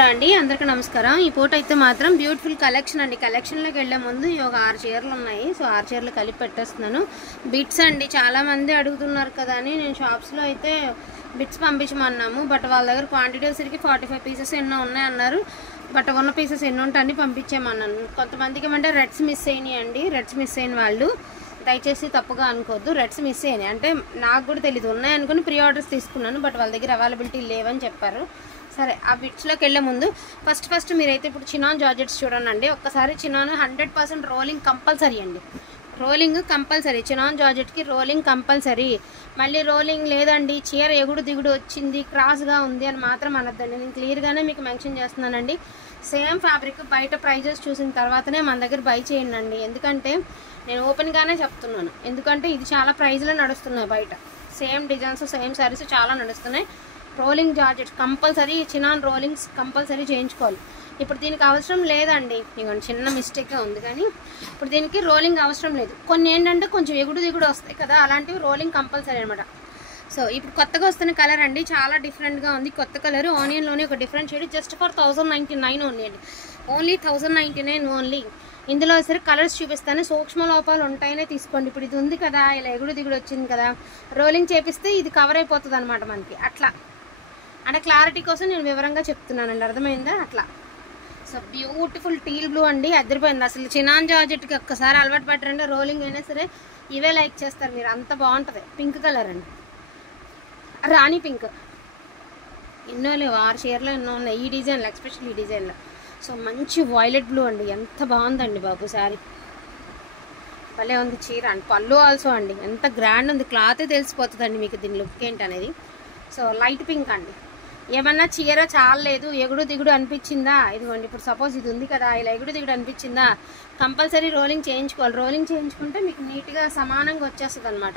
Hello అండి, అందరికీ నమస్కారం. ఈ పూట అయితే మాత్రం బ్యూటిఫుల్ కలెక్షన్ అండి. కలెక్షన్లోకి వెళ్ళే ముందు ఈ ఒక 6 చీరలు ఉన్నాయి. సో 6 చీరలు కలిపి పెట్టేస్తున్నాను. బిట్స్ అండి, చాలామంది అడుగుతున్నారు కదా అని నేను షాప్స్లో అయితే బిట్స్ పంపించమన్నాము. బట్ వాళ్ళ దగ్గర క్వాంటిటీ వచ్చరికి 45 పీసెస్ ఎన్నో ఉన్నాయన్నారు. బట్ ఉన్న పీసెస్ ఎన్నో ఉంటే అన్నీ పంపించామన్నాను. కొంతమందికి ఏమంటే రెడ్స్ మిస్ అయినాయండి. రెడ్స్ మిస్ అయిన వాళ్ళు దయచేసి తప్పుగా అనుకోవద్దు. రెడ్స్ మిస్ అయినాయి అంటే నాకు కూడా తెలీదు, ఉన్నాయనుకుని ప్రీ ఆర్డర్స్ తీసుకున్నాను. బట్ వాళ్ళ దగ్గర అవైలబిలిటీ లేవని చెప్పారు. సరే, ఆ బిట్స్లోకి వెళ్ళే ముందు ఫస్ట్ మీరైతే ఇప్పుడు చినాన్ జార్జెట్స్ చూడండి. ఒక్కసారి చినాన్ 100% రోలింగ్ కంపల్సరీ అండి. రోలింగ్ కంపల్సరీ, చినాన్ జార్జెట్కి రోలింగ్ కంపల్సరీ. మళ్ళీ రోలింగ్ లేదండి, చీర ఎగుడు దిగుడు వచ్చింది, క్రాస్గా ఉంది అని మాత్రం అనొద్దండి. నేను క్లియర్గానే మీకు మెన్షన్ చేస్తున్నానండి. సేమ్ ఫ్యాబ్రిక్ బయట ప్రైజెస్ చూసిన తర్వాతనే మన దగ్గర బై చేయండి. ఎందుకంటే నేను ఓపెన్గానే చెప్తున్నాను. ఎందుకంటే ఇది చాలా ప్రైజ్లో నడుస్తున్నాయి బయట. సేమ్ డిజైన్స్ సేమ్ శారీస్ చాలా నడుస్తున్నాయి. Rolling georgette compulsory, chinon rollings compulsory చేయించుకోవాలి. ఇప్పుడు దీనికి అవసరం లేదండి, ఇదిగోండి చిన్న మిస్టేక్గా ఉంది, కానీ ఇప్పుడు దీనికి రోలింగ్ అవసరం లేదు. కొన్ని ఏంటంటే కొంచెం ఎగుడు దిగుడు వస్తాయి కదా, అలాంటివి రోలింగ్ కంపల్సరీ అనమాట. సో ఇప్పుడు కొత్తగా వస్తున్న కలర్ అండి, చాలా డిఫరెంట్గా ఉంది. కొత్త కలర్ ఆనియన్లోనే ఒక different shade, just for 1099 only అండి. Only 1099 only. ఇందులో సరే కలర్స్ చూపిస్తాను, సూక్ష్మ లోపాలు ఉంటాయనే తీసుకోండి. ఇప్పుడు ఇది ఉంది కదా, ఇలా ఎగుడు దిగుడు వచ్చింది కదా, రోలింగ్ చేపిస్తే ఇది కవర్ అయిపోతుంది అనమాట మనకి. అట్లా అంటే క్లారిటీ కోసం నేను వివరంగా చెప్తున్నానండి, అర్థమైందా? అట్లా. సో బ్యూటిఫుల్ టీల్ బ్లూ అండి, అదిరిపోయింది అసలు. చినాన్ జార్జెట్కి ఒక్కసారి అలవాటు పట్టారంటే రోలింగ్ అయినా సరే ఇవే లైక్ చేస్తారు మీరు, అంత బాగుంటుంది. పింక్ కలర్ అండి, రాణి పింక్. ఎన్నో లేవు, 6 చీరలు ఎన్నో ఉన్నాయి ఈ డిజైన్లో, ఎస్పెషల్ ఈ డిజైన్లో. సో మంచి వైలెట్ బ్లూ అండి, ఎంత బాగుందండి బాబు శారీ, భలే ఉంది చీర. అండి పళ్ళు ఆల్సో అండి, ఎంత గ్రాండ్ ఉంది, క్లాతే తెలిసిపోతుందండి మీకు దీని లుక్ ఏంటి అనేది. సో లైట్ పింక్ అండి. ఏమన్నా చీర చాలలేదు, ఎగుడు దిగుడు అనిపించిందా, ఇదిగోండి ఇప్పుడు సపోజ్ ఇది ఉంది కదా, ఇలా ఎగుడు దిగుడు అనిపించిందా, కంపల్సరీ రోలింగ్ చేయించుకోవాలి. రోలింగ్ చేయించుకుంటే మీకు నీట్గా సమానంగా వచ్చేస్తుంది అనమాట.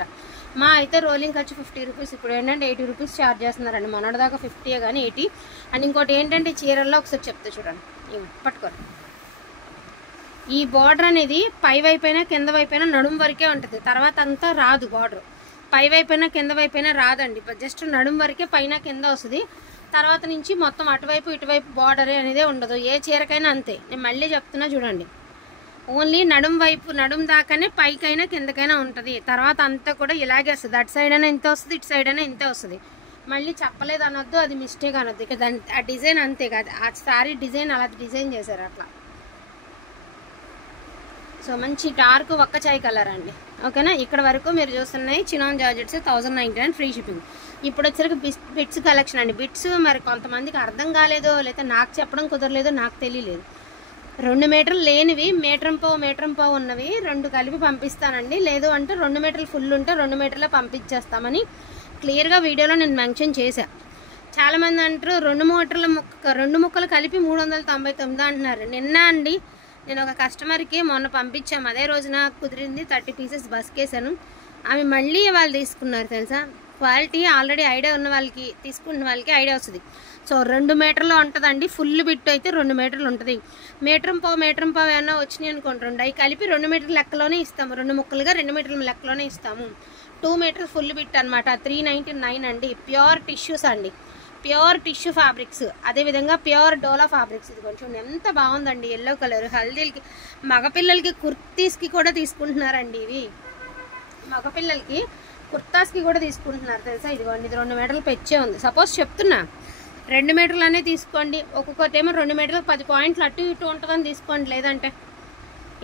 మా అయితే రోలింగ్ ఖర్చు 50 రూపీస్, ఇప్పుడు ఏంటంటే 80 రూపీస్ ఛార్జ్ చేస్తున్నారండి. మొన్నటిదాకా 50 కానీ 80. అండ్ ఇంకోటి ఏంటంటే చీరల్లో ఒకసారి చెప్తే చూడండి, పట్టుకోండి. ఈ బార్డర్ అనేది పై వైపైనా కింద వైపైనా నడుము వరకే ఉంటుంది, తర్వాత అంతా రాదు. బార్డర్ పై వైపైనా కింద వైపైనా రాదండి, జస్ట్ నడుము వరకే పైన కింద వస్తుంది. తర్వాత నుంచి మొత్తం అటువైపు ఇటువైపు బార్డరే అనేది ఉండదు, ఏ చీరకైనా అంతే. నేను మళ్ళీ చెప్తున్నా చూడండి, ఓన్లీ నడుము వైపు నడుము దాకానే పైకైనా కిందకైనా ఉంటుంది. తర్వాత అంతా కూడా ఇలాగే వస్తుంది, అటు సైడ్ అయినా ఇంత వస్తుంది, ఇటు సైడ్ అయినా ఇంతే వస్తుంది. మళ్ళీ చెప్పలేదు అనొద్దు, అది మిస్టేక్ అనొద్దు. ఇక ఆ డిజైన్ అంతే కాదు, ఆ శారీ డిజైన్ అలా డిజైన్ చేశారు అట్లా. సో మంచి డార్క్ ఒక్కచాయ్ కలర్ అండి, ఓకేనా. ఇక్కడ వరకు మీరు చూస్తున్నాయి చినాన్ జార్జెట్స్ 1099 ఫ్రీ షిప్పింగ్. ఇప్పుడు వచ్చరికి బిట్స్ కలెక్షన్ అండి. బిట్స్ మరి కొంతమందికి అర్థం కాలేదో లేదా నాకు చెప్పడం కుదరలేదో నాకు తెలియలేదు. 2 మీటర్లు లేనివి మీటర్ పావు ఉన్నవి 2 కలిపి పంపిస్తానండి. లేదు అంటే 2 మీటర్లు ఫుల్ ఉంటే 2 మీటర్లే పంపించేస్తామని క్లియర్గా వీడియోలో నేను మెన్షన్ చేశాను. చాలామంది అంటారు 2 ముక్కలు కలిపి 399 అంటున్నారు. నిన్న అండి నేను ఒక కస్టమర్కి మొన్న పంపించాము, అదే రోజున కుదిరింది 30 పీసెస్ బస్కేసాను. ఆమె మళ్ళీ వాళ్ళు తీసుకున్నారు తెలుసా. క్వాలిటీ ఆల్రెడీ ఐడియా ఉన్న వాళ్ళకి, తీసుకున్న వాళ్ళకి ఐడియా వస్తుంది. సో 2 మీటర్లు ఉంటుందండి, ఫుల్ బిట్ అయితే 2 మీటర్లు ఉంటుంది. మీటర్ పావు ఏమన్నా వచ్చినాయి అనుకోండి, 2 అవి కలిపి 2 మీటర్ల లెక్కలోనే ఇస్తాము. 2 ముక్కలుగా 2 మీటర్ల లెక్కలోనే ఇస్తాము. 2 మీటర్ ఫుల్ బిట్ అనమాట, 399 అండి. ప్యూర్ టిష్యూస్ అండి, ప్యూర్ టిష్యూ ఫ్యాబ్రిక్స్, అదేవిధంగా ప్యూర్ డోలా ఫ్యాబ్రిక్స్. ఇది కొంచెం ఎంత బాగుందండి, ఎల్లో కలర్. హల్దీలకి మగపిల్లలకి కుర్తీస్కి కూడా తీసుకుంటున్నారండి. ఇవి మగపిల్లలకి కుర్తాస్కి కూడా తీసుకుంటున్నారు తెలుసా. ఇదిగోండి, ఇది 2 మీటర్లు పెచ్చే ఉంది. సపోజ్ చెప్తున్నా 2 మీటర్లు అనే తీసుకోండి, ఒక్కొక్కటి ఏమో 2 మీటర్లు 10 పాయింట్లు అటు ఇటు ఉంటుందని తీసుకోండి. లేదంటే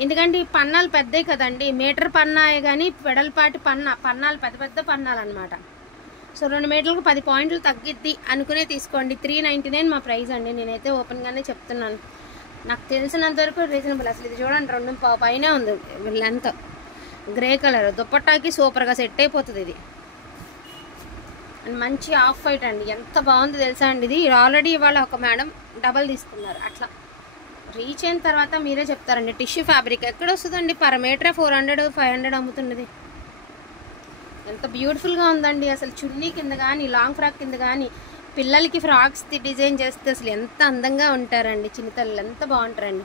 ఎందుకంటే ఈ పన్నాలు పెద్దవి కదండి, మీటర్ పన్నాయే కానీ వెడల్పాటి పన్నాలు పెద్ద పెద్ద పన్నాలు అనమాట. సో 2 మీటర్లకు 10 పాయింట్లు తగ్గిద్ది అనుకునే తీసుకోండి. 399 మా ప్రైస్ అండి, నేనైతే ఓపెన్గానే చెప్తున్నాను. నాకు తెలిసినంత వరకు రీజనబుల్. అసలు ఇది చూడండి 2.5 పైనే ఉంది లెంత్, గ్రే కలర్. దుపట్టాకి సూపర్గా సెట్ అయిపోతుంది ఇది. అండ్ మంచి ఆఫ్ వైట్ అండి, ఎంత బాగుంది తెలుసా అండి. ఇది ఆల్రెడీ ఇవాళ ఒక మేడం డబల్ తీసుకున్నారు. అట్లా రీచ్ అయిన తర్వాత మీరే చెప్తారండి. టిష్యూ ఫ్యాబ్రిక్ ఎక్కడ వస్తుందండి, పర్ మీటరే 400 500 అమ్ముతున్నది. ఎంత బ్యూటిఫుల్గా ఉందండి అసలు. చున్నీ కింద కానీ లాంగ్ ఫ్రాక్ కింద కానీ పిల్లలకి ఫ్రాక్స్ డిజైన్ చేస్తే అసలు ఎంత అందంగా ఉంటారండి చిన్నతల్లు, ఎంత బాగుంటారండి.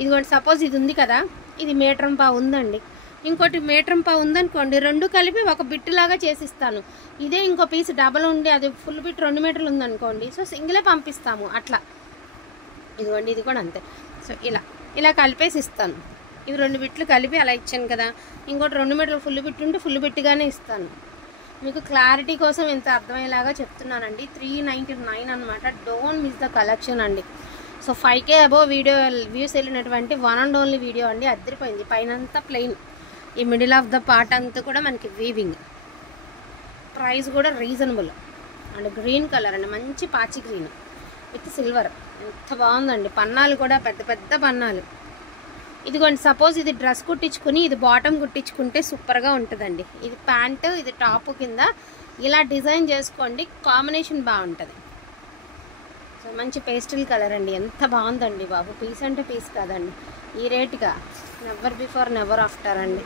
ఇదిగోండి సపోజ్ ఇది ఉంది కదా, ఇది మీటర్ పావు ఉందండి, ఇంకోటి మీటర్ పావు ఉందనుకోండి, 2 కలిపి ఒక బిట్ లాగా చేసిస్తాను. ఇదే ఇంకో పీస్ డబల్ ఉండి అది ఫుల్ బిట్ 2 మీటర్లు ఉందనుకోండి, సో సింగిలే పంపిస్తాము. అట్లా ఇదిగోండి, ఇది కూడా అంతే. సో ఇలా కలిపేసి ఇస్తాను. ఇవి 2 బిట్లు కలిపి అలా ఇచ్చాను కదా. ఇంకోటి 2 మీటర్లు ఫుల్ బిట్ ఉంటే ఫుల్ బిట్గానే ఇస్తాను. మీకు క్లారిటీ కోసం ఇంత అర్థమయ్యేలాగా చెప్తున్నానండి. 399 అనమాట. డోంట్ మిస్ ద కలెక్షన్ అండి. So 5K above video views వెళ్ళినటువంటి వన్ అండ్ ఓన్లీ వీడియో అండి. అద్దరిపోయింది. పైనంతా ప్లెయిన్, ఈ మిడిల్ ఆఫ్ ద పార్ట్ అంతా కూడా మనకి వీవింగ్. ప్రైస్ కూడా రీజనబుల్ అండ్ గ్రీన్ కలర్ అండి, మంచి పాచి గ్రీన్ విత్ సిల్వర్. ఎంత బాగుందండి. పన్నాలు కూడా పెద్ద పెద్ద పన్నాలు. ఇదిగోండి, సపోజ్ ఇది డ్రెస్ కుట్టించుకుని ఇది బాటమ్ కుట్టించుకుంటే సూపర్గా ఉంటుందండి. ఇది ప్యాంటు, ఇది టాపు కింద ఇలా డిజైన్ చేసుకోండి, కాంబినేషన్ బాగుంటుంది. సో మంచి పేస్టల్ కలర్ అండి. ఎంత బాగుందండి బాబు. పీస్ అంటే పీస్ కాదండి. ఈ రేటుగా నెవర్ బిఫోర్ నెవర్ ఆఫ్టర్ అండి.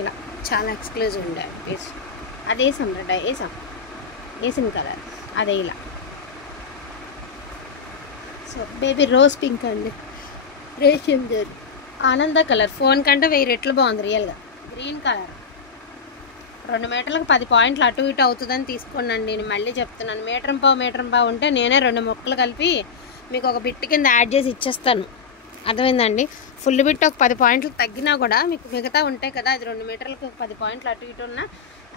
ఇలా చాలా ఎక్స్క్లూజివ్ ఉండే పీస్. అది వేసాం రెడ్ వేసిన కలర్ అదే ఇలా. సో బేబీ రోజ్ పింక్ అండి, రేషియం జరీ, ఆనంద కలర్. ఫోన్ కంటే 1000 రెట్లు బాగుంది రియల్గా. గ్రీన్ కలర్ 2 మీటర్లకు 10 పాయింట్లు అటు ఇటు అవుతుందని తీసుకోండి. నేను మళ్ళీ చెప్తున్నాను, మీటర్ పావు ఉంటే నేనే 2 ముక్కలు కలిపి మీకు ఒక బిట్ కింద యాడ్ చేసి ఇచ్చేస్తాను. అర్థమైందండి. ఫుల్ బిట్ ఒక 10 పాయింట్లు తగ్గినా కూడా మీకు మిగతా ఉంటాయి కదా, అది 2 మీటర్లకు 10 పాయింట్లు అటు ఇటు ఉన్నా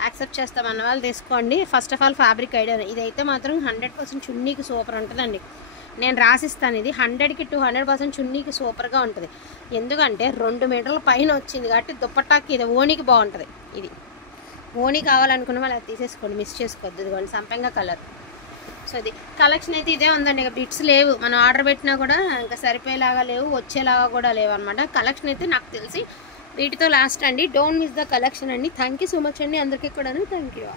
యాక్సెప్ట్ చేస్తామన్న వాళ్ళు తీసుకోండి. First of all fabric idea ఇదైతే మాత్రం 100% చున్నీకి సూపర్ ఉంటుందండి. నేను రాసిస్తాను, ఇది 100కి 200% చున్నీకి సూపర్గా ఉంటుంది. ఎందుకంటే 2 మీటర్ల పైన వచ్చింది కాబట్టి దుప్పట్టాకి ఇది ఓణికి బాగుంటుంది. ఇది ఓణి కావాలనుకున్న వాళ్ళు అది తీసేసుకోండి, మిస్ చేసుకోవద్దు. ఇదిగోండి సంపెంగా కలర్. సో ఇది కలెక్షన్ అయితే ఇదే ఉందండి. ఇక బిట్స్ లేవు, మనం ఆర్డర్ పెట్టినా కూడా ఇంకా సరిపోయేలాగా లేవు, వచ్చేలాగా కూడా లేవు అనమాట. కలెక్షన్ అయితే నాకు తెలిసి వీటితో లాస్ట్ అండి. డోంట్ మిస్ ద కలెక్షన్ అండి. థ్యాంక్ యూ సో మచ్ అండి అందరికీ కూడా. Thank you.